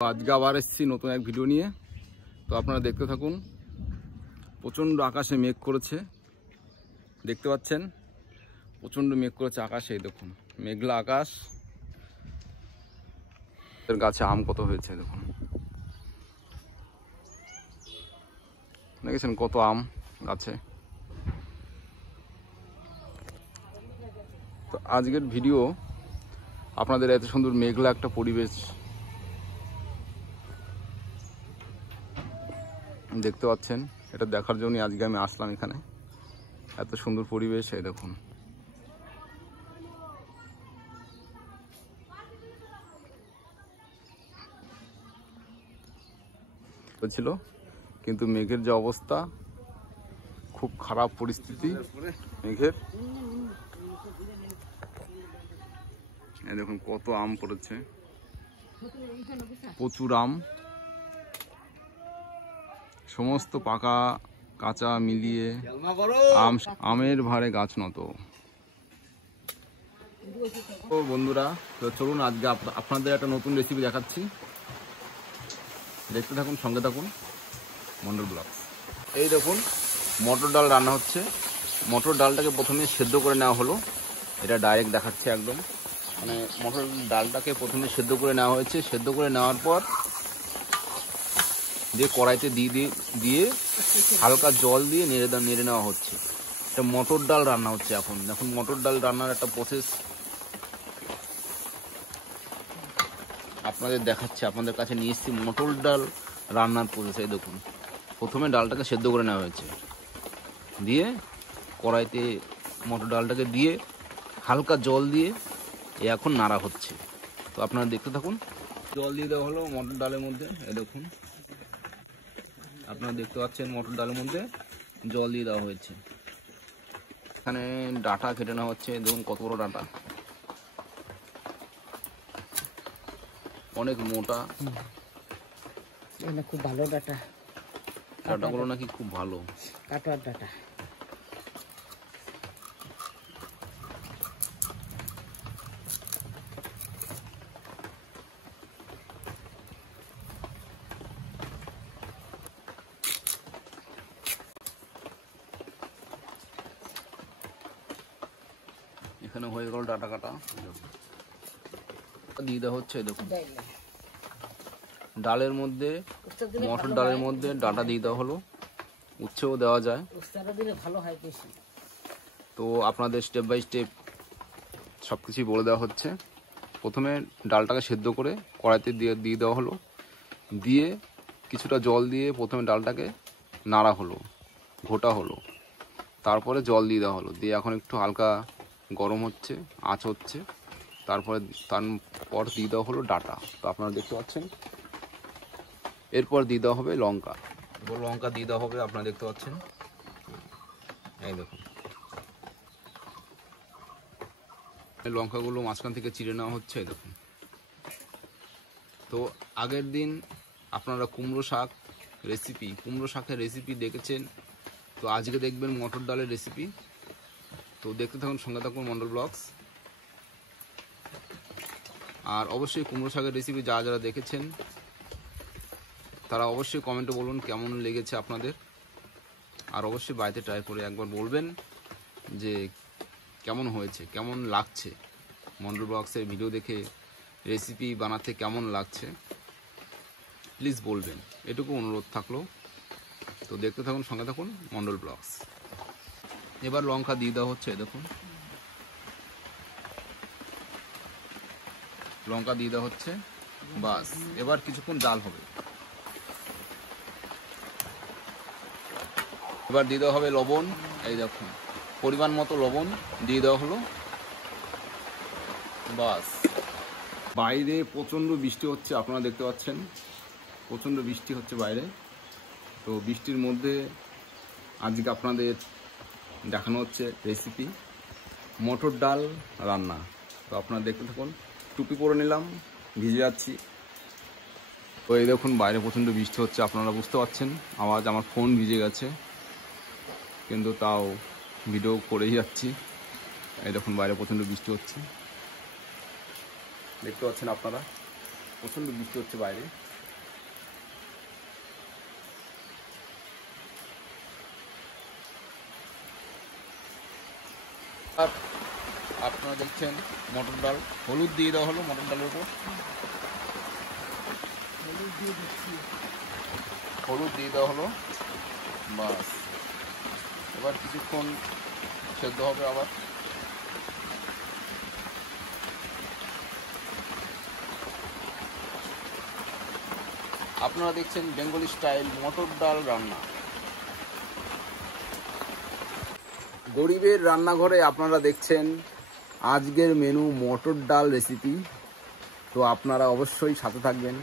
আজকে আবার এসেছি নতুন এক ভিডিও নিয়ে। তো আপনারা দেখতে থাকুন। প্রচণ্ড আকাশে মেঘ করেছে, দেখতে পাচ্ছেন প্রচণ্ড মেঘ করেছে আকাশে। দেখুন মেঘলা আকাশ, গাছে আম কত হয়েছে দেখুন, দেখেছেন কত আম গাছে। তো আজকের ভিডিও আপনাদের এত সুন্দর মেঘলা একটা পরিবেশ দেখতে পাচ্ছেন, এটা দেখার জন্য আজকে আমি আসলাম এখানে। এত সুন্দর পরিবেশ, এই দেখুন ছিল, কিন্তু মেঘের যে অবস্থা, খুব খারাপ পরিস্থিতি মেঘের। এই দেখুন কত আম পড়েছে, প্রচুর আম, সমস্ত পাকা কাঁচা মিলিয়ে আমের ভারে গাছ নত। তো বন্ধুরা, তো চলুন আজকে আপনাদের একটা নতুন রেসিপি দেখাচ্ছি, দেখতে থাকুন, সঙ্গে থাকুন মন্ডল ব্লগস। এই দেখুন মটর ডাল রান্না হচ্ছে। মটর ডালটাকে প্রথমে সেদ্ধ করে নেওয়া হলো, এটা ডাইরেক্ট দেখাচ্ছে একদম। মানে মটর ডালটাকে প্রথমে সেদ্ধ করে নেওয়া হয়েছে, সেদ্ধ করে নেওয়ার পর দিয়ে কড়াইতে দিয়ে হালকা জল দিয়ে নেড়ে নেওয়া হচ্ছে। এটা মটর ডাল রান্না হচ্ছে এখন। মটর ডাল রান্নার একটা প্রসেস আপনাদের দেখাচ্ছে, আপনাদের কাছে নিয়ে এসেছি মটর ডাল রান্নার প্রসেস। এই দেখুন প্রথমে ডালটাকে সেদ্ধ করে নেওয়া হয়েছে, দিয়ে কড়াইতে মটর ডালটাকে দিয়ে হালকা জল দিয়ে এখন নাড়া হচ্ছে। তো আপনারা দেখতে থাকুন। জল দিয়ে দেওয়া হলো মটর ডালের মধ্যে, এই দেখুন আপনারা দেখতে পাচ্ছেন মটর ডালের মধ্যে জল দিয়ে দেওয়া হয়েছে। এখানে ডাটা কেটে নেওয়া হচ্ছে, দেখুন কত বড় ডাটা, অনেক মোটা। খুব ভালো ডাটা, ডাটাগুলো নাকি খুব ভালো কাটার ডাটা। এখানে হয়ে গেল ডাটা কাটা, দিয়ে দেওয়া হচ্ছে। দেখুন ডালের মধ্যে, মটর ডালের মধ্যে ডাটা দিয়ে দেওয়া হলো, উচ্ছেও দেওয়া যায়। তো আপনাদের স্টেপ বাই স্টেপ সব কিছুই বলে দেওয়া হচ্ছে। প্রথমে ডালটাকে সেদ্ধ করে কড়াইতে দিয়ে দেওয়া হলো, দিয়ে কিছুটা জল দিয়ে প্রথমে ডালটাকে নাড়া হলো, ঘোটা হলো, তারপরে জল দিয়ে দেওয়া হলো, দিয়ে এখন একটু হালকা গরম হচ্ছে, আঁচ হচ্ছে, তারপর দিয়ে দেওয়া হলো ডাটা। তো আপনারা দেখতে পাচ্ছেন। এরপর দিয়ে দেওয়া হবে লঙ্কা, লঙ্কা দিয়ে দেওয়া হবে, আপনারা দেখতে পাচ্ছেন। এই দেখুন লঙ্কাগুলো মাঝখান থেকে চিড়ে নেওয়া হচ্ছে, দেখুন। তো আগের দিন আপনারা কুমড়ো শাকের রেসিপি দেখেছেন, তো আজকে দেখবেন মটর ডালের রেসিপি। তো দেখতে থাকুন, সঙ্গে থাকুন মন্ডল ব্লগস। আর অবশ্যই কুমড়ো শাকের রেসিপি যারা দেখেছেন তারা অবশ্যই কমেন্টে বলুন কেমন লেগেছে আপনাদের। আর অবশ্যই বাড়িতে ট্রাই করে একবার বলবেন যে কেমন হয়েছে, কেমন লাগছে, মন্ডল ব্লগসের ভিডিও দেখে রেসিপি বানাতে কেমন লাগছে প্লিজ বলবেন, এটুকু অনুরোধ থাকলো। তো দেখতে থাকুন, সঙ্গে থাকুন মন্ডল ব্লগস। এবার লঙ্কা দিয়ে দেওয়া হচ্ছে, দেখুন লঙ্কা দিয়ে দেওয়া হচ্ছে, বাস। এবার কিছুক্ষণ জাল হবে, এবার দিয়ে দেওয়া হবে লবণ। এই দেখুন পরিমাণ মতো লবণ দিয়ে দেওয়া হলো, বাস। বাইরে প্রচণ্ড বৃষ্টি হচ্ছে, আপনারা দেখতে পাচ্ছেন প্রচণ্ড বৃষ্টি হচ্ছে বাইরে। তো বৃষ্টির মধ্যে আজকে আপনাদের দেখানো হচ্ছে রেসিপি মটর ডাল রান্না। তো আপনারা দেখতে থাকুন। টুপি পরে নিলাম, ভিজে যাচ্ছি। তো এই দেখুন বাইরে প্রচণ্ড বৃষ্টি হচ্ছে, আপনারা বুঝতে পারছেন আওয়াজ, আমার ফোন ভিজে গেছে, কিন্তু তাও ভিডিও করেই যাচ্ছি। এই দেখুন বাইরে প্রচণ্ড বৃষ্টি হচ্ছে, দেখতে পাচ্ছেন আপনারা, প্রচণ্ড বৃষ্টি হচ্ছে বাইরে। আর আপনারা দেখছেন মটর ডাল, হলুদ দিয়ে দেওয়া হলো মটর ডালের উপর, হলুদ দিয়ে দেওয়া হলো, বাস। এবার কিছুক্ষণ সেদ্ধ হবে আবার। আপনারা দেখছেন বেঙ্গলি স্টাইল মটর ডাল রান্না। গরিবের রান্নাঘরে আপনারা দেখছেন আজকের মেনু মটর ডাল রেসিপি। তো আপনারা অবশ্যই সাথে থাকবেন,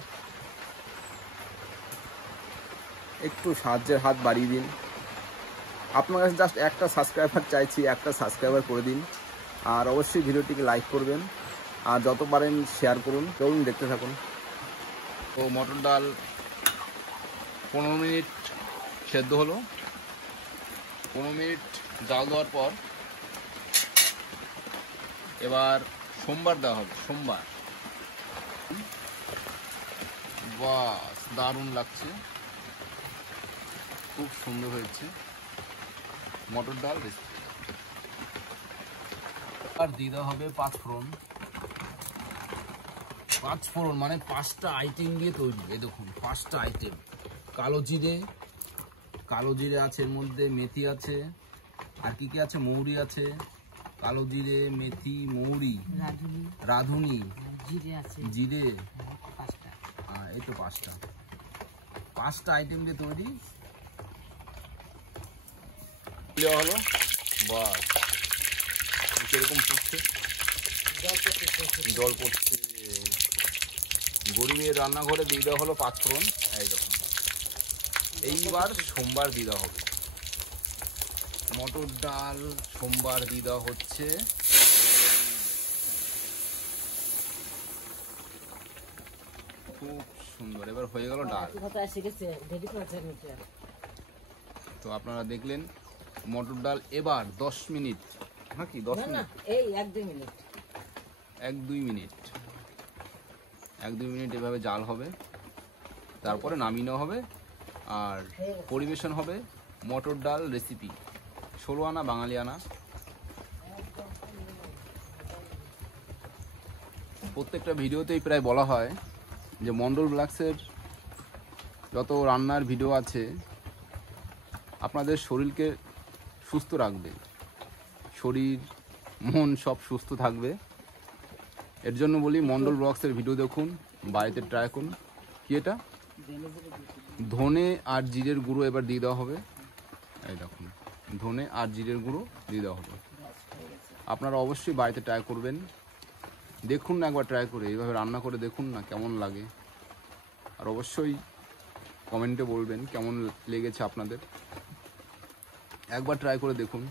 একটু সাহায্যের হাত বাড়িয়ে দিন। আপনার কাছে জাস্ট একটা সাবস্ক্রাইবার চাইছি, একটা সাবস্ক্রাইবার করে দিন। আর অবশ্যই ভিডিওটিকে লাইক করবেন, আর যত পারেন শেয়ার করুন। চলুন দেখতে থাকুন। তো মটর ডাল 15 মিনিট সেদ্ধ হলো। 15 মিনিট জাল দেওয়ার পর এবার সোমবার দেওয়া হবে। সোমবার, বাস, দারুণ লাগছে, খুব সুন্দর হয়েছে মটর ডাল রেসিপি। আর দিয়ে দেওয়া হবে 5 ফোড়ন। 5 ফোড়ন মানে 5টা আইটেম দিয়ে তৈরি। এই দেখুন 5টা আইটেম। কালো জিরে আছে, এর মধ্যে মেথি আছে, আর কি কি আছে, মৌরি আছে, কালো জিরে, মেথি, মৌরি, রাঁধুনি, জিরে, এই তো 5টা আইটেম দিয়ে তৈরি দেওয়া হলো। বাস, কিরকম পড়ছে, জল পড়ছে। গরিবের রান্নাঘরে দিয়ে দেওয়া হলো 5 ফোড়ন। এই দেখুন, এইবার সোমবার দিয়ে দেওয়া হবে মটর ডাল। সোমবার দিয়ে দেওয়া হচ্ছে। খুব সুন্দর, এবার হয়ে গেল ডাল। তো আপনারা দেখলেন মটর ডাল। এবার 10 মিনিট, নাকি 10 মিনিট, 1-2 মিনিট এভাবে জাল হবে। তারপরে নামিয়ে নেওয়া হবে আর পরিবেশন হবে মটর ডাল রেসিপি। 16 আনা বাঙালি আনা। প্রত্যেকটা ভিডিওতেই প্রায় বলা হয় যে মন্ডল ব্লগসের যত রান্নার ভিডিও আছে আপনাদের শরীরকে সুস্থ রাখবে, শরীর মন সব সুস্থ থাকবে। এর জন্য বলি মন্ডল ব্লগসের ভিডিও দেখুন, বাড়িতে ট্রাই করুন। কি এটা, ধনে আর জিরের গুঁড়ো এবার দিয়ে দেওয়া হবে। এই দেখুন, ধনে আর জিরের গুঁড়ো দিয়ে দেওয়া হবে। আপনারা অবশ্যই বাড়িতে ট্রাই করবেন। দেখুন না, একবার ট্রাই করে এইভাবে রান্না করে দেখুন না কেমন লাগে। আর অবশ্যই কমেন্টে বলবেন কেমন লেগেছে আপনাদের। একবার ট্রাই করে দেখুন।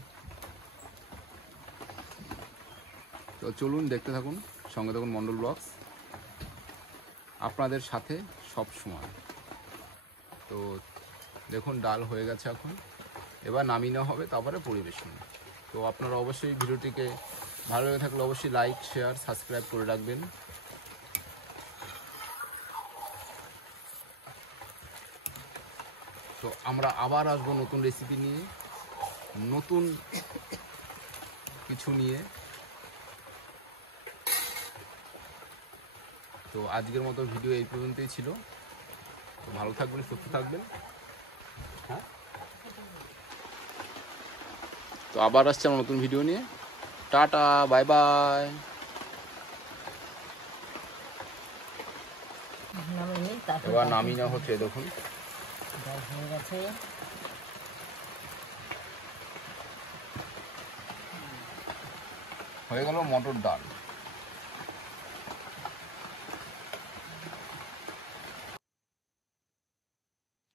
তো চলুন দেখতে থাকুন, সঙ্গে থাকুন মন্ডল ব্লগস, আপনাদের সাথে সব সময়। তো দেখুন ডাল হয়ে গেছে এখন। এবার নামিয়ে নেওয়া হবে, তারপরে পরিবেশন। তো আপনারা অবশ্যই ভিডিওটিকে ভালো লেগে থাকলে অবশ্যই লাইক, শেয়ার, সাবস্ক্রাইব করে রাখবেন। তো আমরা আবার আসবো নতুন রেসিপি নিয়ে, নতুন কিছু নিয়ে। তো আজকের মতো ভিডিও এই পর্যন্তই ছিল। তো ভালো থাকবেন, সুস্থ থাকবেন। হ্যাঁ, তো আবার আসছে আমার নতুন ভিডিও নিয়ে। Tata, bye bye. এবার নামিয়ে নেওয়া হচ্ছে, দেখুন হয়ে গেল মটর ডাল।